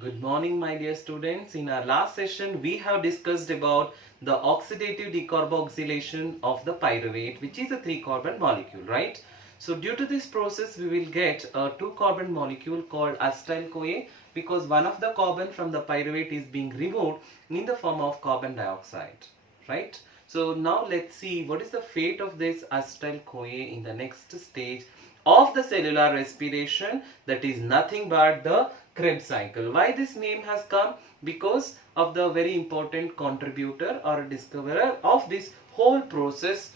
Good morning, my dear students. In our last session, we have discussed about the oxidative decarboxylation of the pyruvate, which is a 3-carbon molecule, right? So due to this process, we will get a 2-carbon molecule called acetyl-CoA because one of the carbon from the pyruvate is being removed in the form of carbon dioxide, right? So now let's see what is the fate of this acetyl-CoA in the next stage of the cellular respiration, that is nothing but the Krebs cycle. Why this name has come? Because of the very important contributor or discoverer of this whole process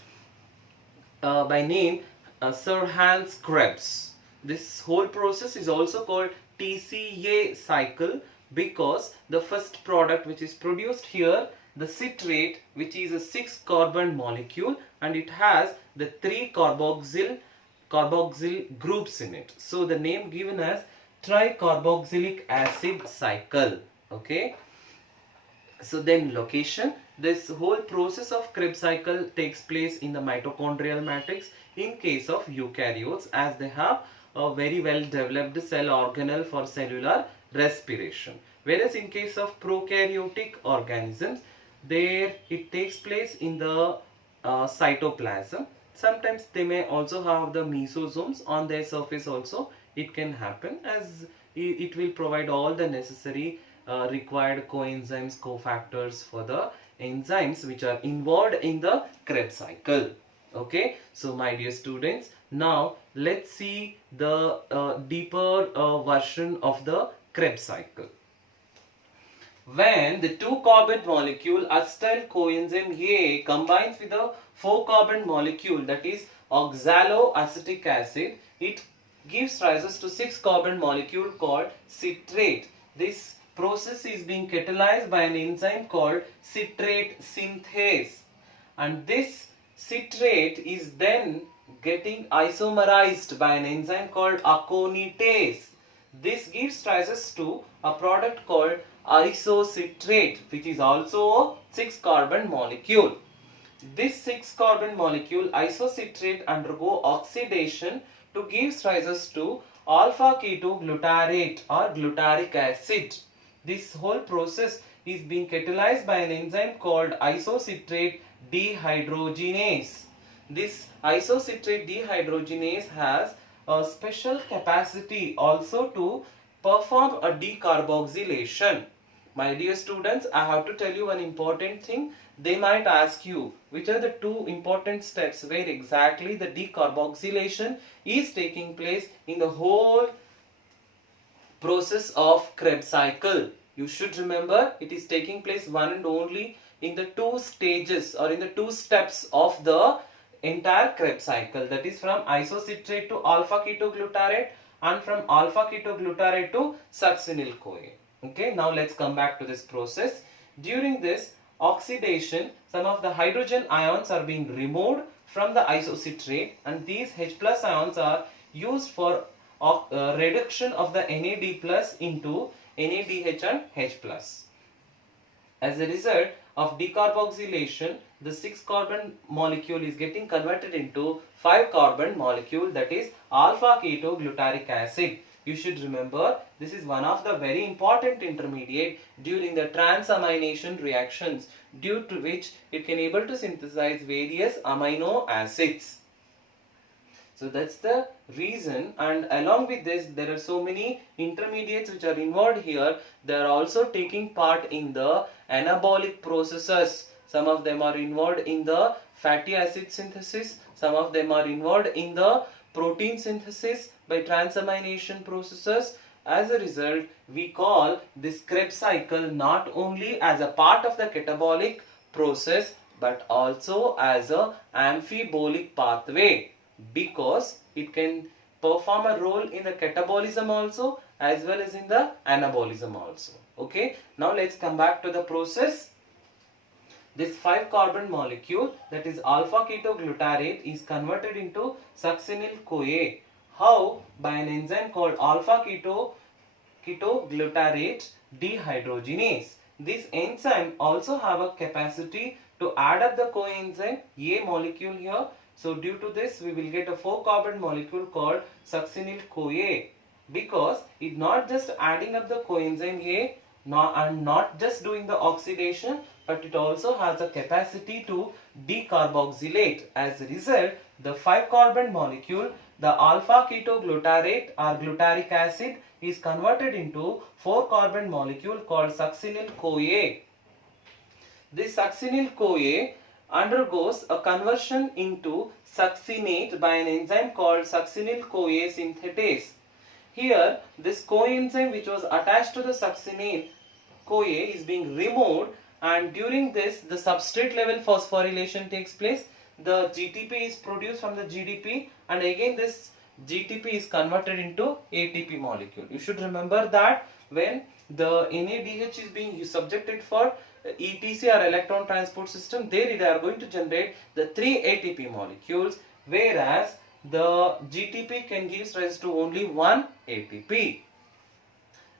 by name Sir Hans Krebs. This whole process is also called TCA cycle because the first product which is produced here, the citrate, which is a 6-carbon molecule and it has the 3 carboxyl groups in it. So the name given as tricarboxylic acid cycle. Okay. So then location, this whole process of Krebs cycle takes place in the mitochondrial matrix in case of eukaryotes, as they have a very well developed cell organelle for cellular respiration. Whereas in case of prokaryotic organisms, there it takes place in the cytoplasm. Sometimes they may also have the mesosomes on their surface also. It can happen, as it will provide all the necessary required coenzymes, cofactors for the enzymes which are involved in the Krebs cycle. Okay, so my dear students, now let's see the deeper version of the Krebs cycle. When the 2-carbon molecule acetyl coenzyme A combines with a 4-carbon molecule, that is oxaloacetic acid, it gives rise to 6-carbon molecule called citrate. This process is being catalyzed by an enzyme called citrate synthase, and this citrate is then getting isomerized by an enzyme called aconitase. This gives rise to a product called isocitrate, which is also a 6-carbon molecule. This 6-carbon molecule isocitrate undergo oxidation to give rise to alpha ketoglutarate or glutaric acid. This whole process is being catalyzed by an enzyme called isocitrate dehydrogenase. This isocitrate dehydrogenase has a special capacity also to perform a decarboxylation. My dear students, I have to tell you one important thing. They might ask you which are the 2 important steps where exactly the decarboxylation is taking place in the whole process of Krebs cycle. You should remember it is taking place one and only in the 2 stages or in the 2 steps of the entire Krebs cycle, that is from isocitrate to alpha ketoglutarate and from alpha ketoglutarate to succinyl-CoA. Okay, now let's come back to this process. During this oxidation, some of the hydrogen ions are being removed from the isocitrate, and these H plus ions are used for reduction of the NAD plus into NADH and H plus. As a result of decarboxylation, the 6-carbon molecule is getting converted into 5-carbon molecule, that is alpha ketoglutaric acid. You should remember this is one of the very important intermediate during the transamination reactions, due to which it can able to synthesize various amino acids. So that's the reason, and along with this there are so many intermediates which are involved here. They are also taking part in the anabolic processes. Some of them are involved in the fatty acid synthesis, some of them are involved in the protein synthesis by transamination processes. As a result, we call this Krebs cycle not only as a part of the catabolic process but also as a amphibolic pathway, because it can perform a role in the catabolism also as well as in the anabolism also. Okay, now let's come back to the process. This 5-carbon molecule, that is alpha ketoglutarate, is converted into succinyl-CoA. How? By an enzyme called alpha ketoglutarate dehydrogenase. This enzyme also have a capacity to add up the coenzyme A molecule here. So due to this, we will get a 4-carbon molecule called succinyl-CoA. because it's not just adding up the coenzyme A and not just doing the oxidation, but it also has a capacity to decarboxylate. As a result, the 5-carbon molecule, the alpha ketoglutarate or glutaric acid, is converted into 4-carbon molecule called succinyl-CoA. This succinyl-CoA undergoes a conversion into succinate by an enzyme called succinyl-CoA synthetase. Here, this coenzyme which was attached to the succinyl-CoA is being removed, and during this the substrate level phosphorylation takes place. The GTP is produced from the GDP, and again this GTP is converted into ATP molecule. You should remember that when the NADH is being subjected for ETC or electron transport system, they are going to generate the 3 ATP molecules, whereas the GTP can give rise to only 1 ATP.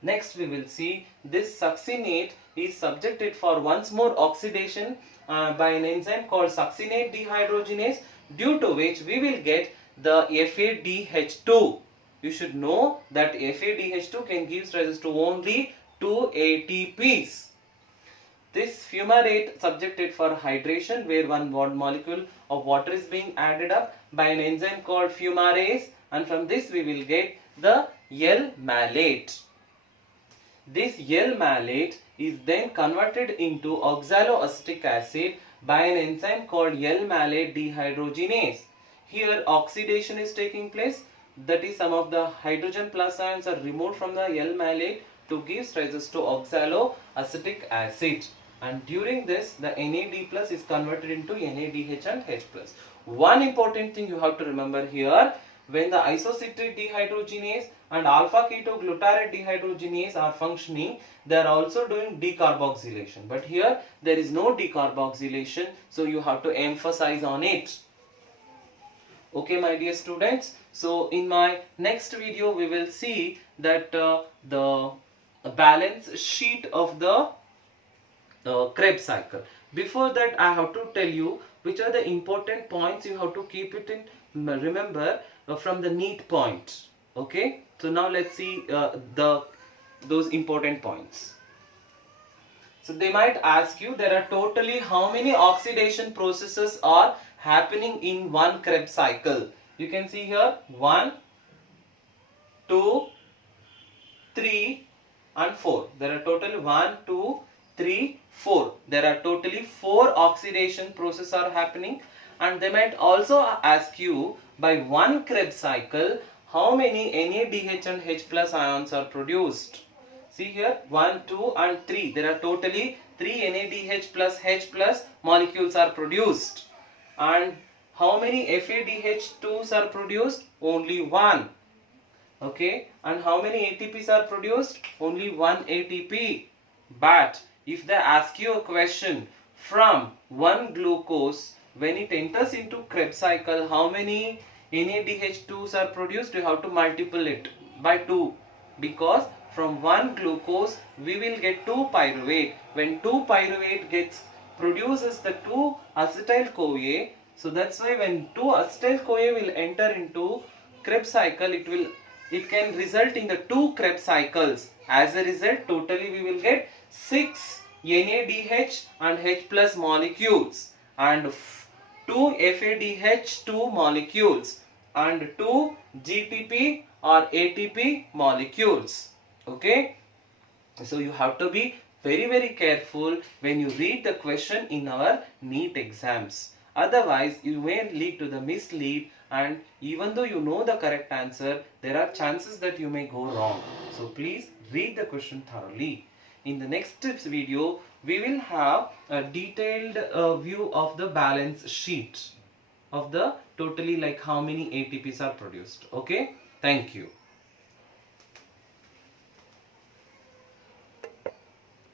Next we will see this succinate is subjected for once more oxidation by an enzyme called succinate dehydrogenase, due to which we will get the FADH2. You should know that FADH2 can give rise to only 2 ATPs. This fumarate subjected for hydration, where one molecule of water is being added up by an enzyme called fumarase, and from this we will get the L-malate. This L-malate is then converted into oxaloacetic acid by an enzyme called L-malate dehydrogenase. Here oxidation is taking place, that is some of the hydrogen plus ions are removed from the L-malate to give rise to oxaloacetic acid, and during this the NAD plus is converted into NADH and H plus. One important thing you have to remember here, when the isocitrate dehydrogenase and alpha ketoglutarate dehydrogenase are functioning, they are also doing decarboxylation, but here there is no decarboxylation, so you have to emphasize on it. Okay my dear students, so in my next video we will see that the balance sheet of the Krebs cycle. Before that I have to tell you which are the important points you have to keep it in remember from the NEET point. Okay, so now let's see those important points. So they might ask you, there are totally how many oxidation processes are happening in one Krebs cycle? You can see here 1, 2, 3 and 4. There are total 1, 2, 3, 4. There are totally 4 oxidation processes are happening, and they might also ask you by one Krebs cycle how many NADH and H plus ions are produced. See here 1, 2 and 3. There are totally 3 NADH plus H plus molecules are produced. And how many FADH2s are produced? Only 1. Okay, and how many ATPs are produced? Only 1 ATP. But if they ask you a question from 1 glucose, when it enters into Krebs cycle, how many NADH2s are produced? You have to multiply it by 2, because from 1 glucose we will get 2 pyruvate. When 2 pyruvate produces the 2 acetyl-CoA, so that's why when 2 acetyl-CoA will enter into Krebs cycle, it can result in the 2 Krebs cycles. As a result, totally we will get 6 NADH and H plus molecules, and 2 FADH2 molecules, and 2 GTP or ATP molecules. Okay, so you have to be very careful when you read the question in our NEET exams. Otherwise you may lead to the mislead, and even though you know the correct answer, there are chances that you may go wrong. So please read the question thoroughly. In the next video we will have a detailed view of the balance sheet of the totally, like how many ATPs are produced. Okay, thank you.